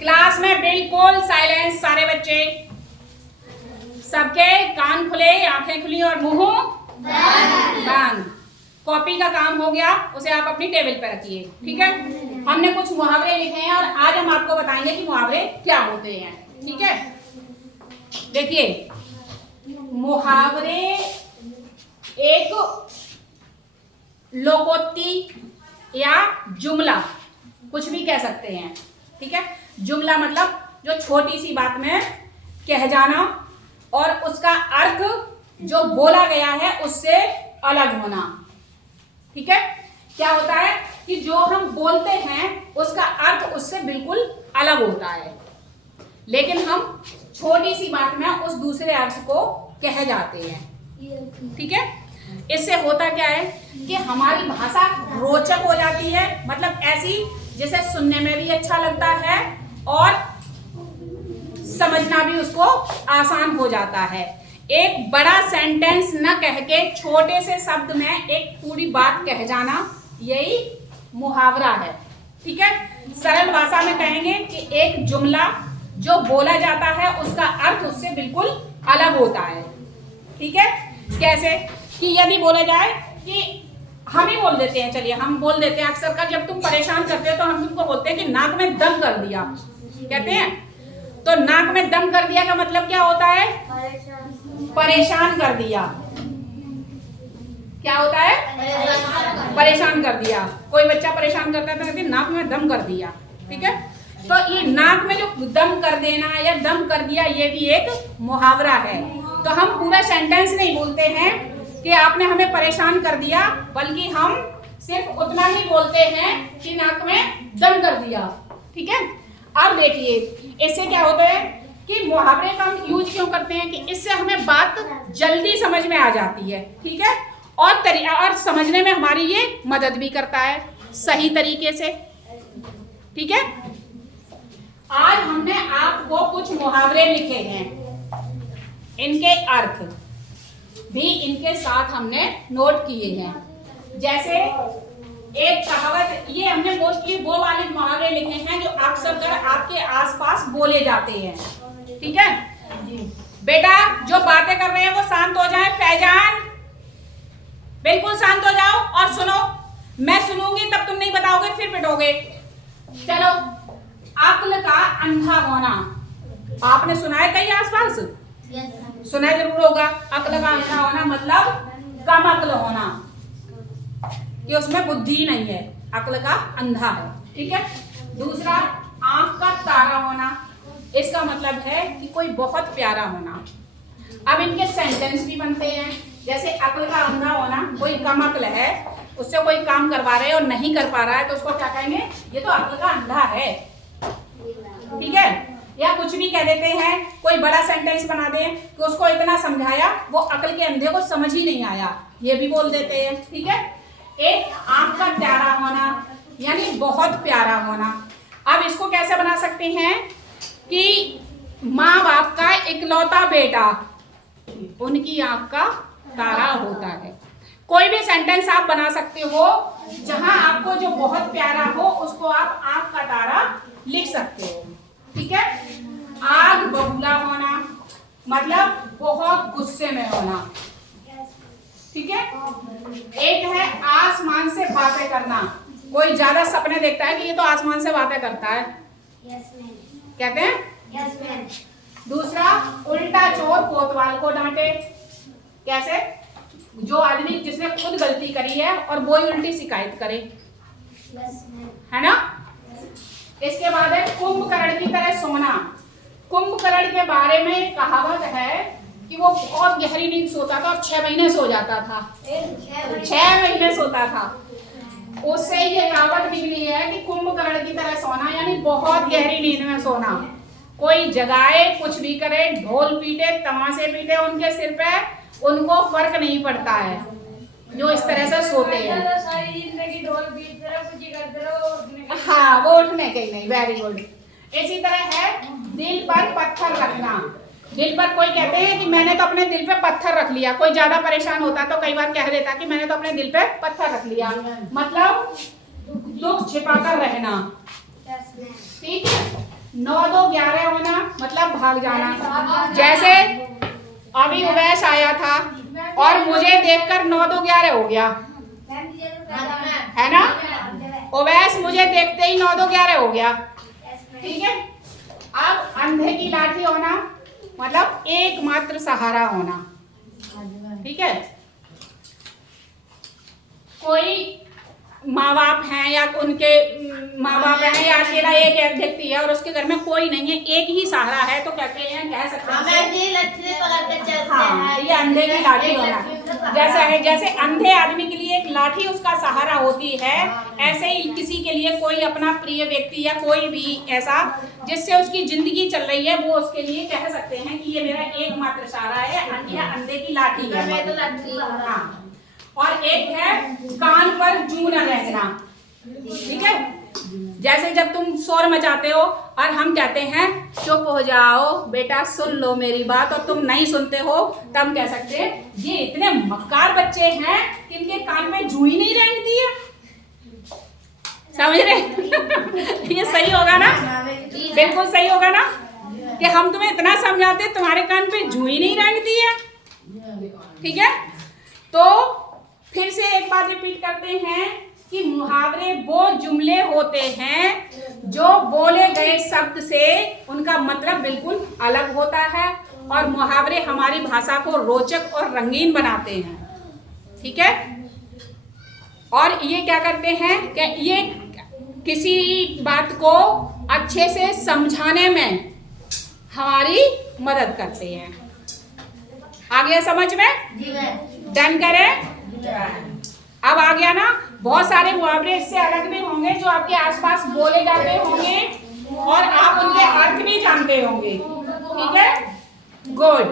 Class में बिल्कुल silence, सारे बच्चे, सबके कान खुले, आंखें खुली और मुंह बंद। कॉपी का काम हो गया, उसे आप अपनी टेबल पर रखिए। ठीक है, हमने कुछ मुहावरे लिखे हैं और आज हम आपको बताएंगे कि मुहावरे क्या होते हैं। ठीक है, देखिए मुहावरे एक लोकोक्ति या जुमला, कुछ भी कह सकते हैं। ठीक है, जुमला मतलब जो छोटी सी बात में कह जाना और उसका अर्थ जो बोला गया है उससे अलग होना। ठीक है, क्या होता है कि जो हम बोलते हैं उसका अर्थ उससे बिल्कुल अलग होता है, लेकिन हम छोटी सी बात में उस दूसरे अर्थ को कह जाते हैं। ठीक है, इससे होता क्या है कि हमारी भाषा रोचक हो जाती है, मतलब ऐसी जिसे सुनने में भी अच्छा लगता है और समझना भी उसको आसान हो जाता है। एक बड़ा सेंटेंस न कह के छोटे से शब्द में एक पूरी बात कह जाना, यही मुहावरा है। ठीक है, सरल भाषा में कहेंगे कि एक जुमला जो बोला जाता है उसका अर्थ उससे बिल्कुल अलग होता है। ठीक है, कैसे कि यदि बोला जाए कि हम ही बोल देते हैं, चलिए हम बोल देते हैं अक्सर का, जब तुम परेशान करते हो तो हम तुमको बोलते हैं कि नाक में दम कर दिया, कहते हैं। तो नाक में दम कर दिया का मतलब क्या होता है? परेशान कर दिया। क्या होता है? परेशान कर दिया। कोई बच्चा परेशान करता है तो कहते हैं नाक में दम कर दिया। ठीक है, तो ये नाक में जो दम कर देना या दम कर दिया, ये भी एक मुहावरा है। तो हम पूरा सेंटेंस नहीं बोलते हैं कि आपने हमें परेशान कर दिया, बल्कि हम सिर्फ उतना ही बोलते हैं कि नाक में दम कर दिया। ठीक है, अब देखिए इससे क्या होता है कि मुहावरे का हम यूज क्यों करते हैं कि इससे हमें बात जल्दी समझ में आ जाती है। ठीक है, और समझने में हमारी ये मदद भी करता है सही तरीके से। ठीक है, आज हमने आपको कुछ मुहावरे लिखे हैं, इनके अर्थ भी इनके साथ हमने नोट किए हैं। जैसे एक कहावत, ये हमने मोस्टली वो वाले मुहावरे लिखे हैं जो अक्सर कर आपके आसपास बोले जाते हैं। ठीक है, बेटा जो बातें कर रहे हैं वो शांत हो जाएं। फैजान बिल्कुल शांत हो जाओ और सुनो, मैं सुनूंगी तब तुम नहीं बताओगे, फिर पिटोगे। चलो, अक्ल का अंधा होना, आपने सुना है कहीं आसपास? सुना जरूर होगा। अक्ल का अंधा होना मतलब कम अक्ल होना, कि उसमें बुद्धि नहीं है, अक्ल का अंधा है। ठीक है, दूसरा आंख का तारा होना, इसका मतलब है कि कोई बहुत प्यारा होना। अब इनके सेंटेंस भी बनते हैं, जैसे अक्ल का अंधा होना, कोई कम अक्ल है, उससे कोई काम करवा रहे और नहीं कर पा रहा है तो उसको क्या कहेंगे? ये तो अक्ल का अंधा है। ठीक है, या कुछ भी कह देते हैं, कोई बड़ा सेंटेंस बना दे कि उसको इतना समझाया वो अक्ल के अंधे को समझ ही नहीं आया, ये भी बोल देते हैं। ठीक है, एक आंख का प्यारा होना यानी बहुत प्यारा होना। अब इसको कैसे बना सकते हैं कि माँ बाप का इकलौता बेटा उनकी आंख का तारा होता है। कोई भी सेंटेंस आप बना सकते हो जहां आपको जो बहुत प्यारा हो उसको आप आंख का तारा लिख सकते हो। ठीक है, आग बबूला होना मतलब बहुत गुस्से में होना। ठीक है, एक है आसमान से बातें करना, कोई ज्यादा सपने देखता है कि ये तो आसमान से बातें करता है, कहते हैं। दूसरा उल्टा चोर कोतवाल को डांटे, कैसे? जो आदमी जिसने खुद गलती करी है और वो ही उल्टी शिकायत करे, है ना। इसके बाद है कुंभकर्ण की तरह सोना। कुंभकर्ण के बारे में एक कहावत है कि वो बहुत गहरी नींद सोता था और 6 महीने सो जाता था, 6 महीने सोता था। उससे ये कहावत निकली है कि कुंभकर्ण की तरह सोना यानी बहुत गहरी नींद में सोना। कोई जगाए कुछ भी करे, ढोल पीटे तमाशे पीटे उनके सिर पे, उनको फर्क नहीं पड़ता है जो इस तरह से सोते हैं। हाँ, वो उठने के ही नहीं। Very good. इसी तरह है दिल पर पत्थर रखना। दिल पर कोई कहते हैं कि मैंने तो अपने दिल पे पत्थर रख लिया, कोई ज्यादा परेशान होता तो कई बार कह देता कि मैंने तो अपने दिल पे पत्थर रख लिया, मतलब दुख छिपाकर रहना। ठीक है, 9 2 11 होना मतलब भाग जाना। जैसे अभी उवैस आया था और मुझे देखकर 9 2 11 हो गया, है ना। उवैस मुझे देखते ही 9 2 11 हो गया, ठीक है। अब अंधे की लाठी होना मतलब एकमात्र सहारा होना, ठीक है। कोई माँ बाप हैं या उनके माँ बाप हैं या अकेला एक व्यक्ति है और उसके घर में कोई नहीं है, एक ही सहारा है, तो कहते हैं, कह सकते हैं हाँ ये अंधे की लाठी होना। जैसे अंधे आदमी के लिए एक लाठी उसका सहारा होती है, ऐसे ही किसी के लिए कोई अपना प्रिय व्यक्ति या कोई भी ऐसा जिससे उसकी जिंदगी चल रही है, वो उसके लिए कह सकते हैं कि ये मेरा एकमात्र सहारा है, अंधे की लाठी है। हाँ, और एक है कान पर जूं न रहना, ठीक है। जैसे जब तुम शोर मचाते हो और हम कहते हैं चुप हो जाओ बेटा सुन लो मेरी बात, और तुम नहीं सुनते हो, तब हम कह सकते हैं ये इतने मक्कार बच्चे हैं कि इनके कान में जूं ही नहीं रेंगती है। समझ रहे ये सही होगा ना, बिल्कुल सही होगा ना, कि हम तुम्हें इतना समझाते तुम्हारे कान पे जूं ही नहीं रेंगती है, ठीक है। तो फिर से एक बात रिपीट करते हैं कि मुहावरे वो जुमले होते हैं जो बोले गए शब्द से उनका मतलब बिल्कुल अलग होता है, और मुहावरे हमारी भाषा को रोचक और रंगीन बनाते हैं, ठीक है। और ये क्या करते हैं कि ये किसी बात को अच्छे से समझाने में हमारी मदद करते हैं। आ गया समझ में? डन करें? अब आ गया ना। बहुत सारे मुहावरे इससे अलग भी होंगे जो आपके आसपास बोले जाते होंगे और आप उनके अर्थ भी जानते होंगे, ठीक है। गुड।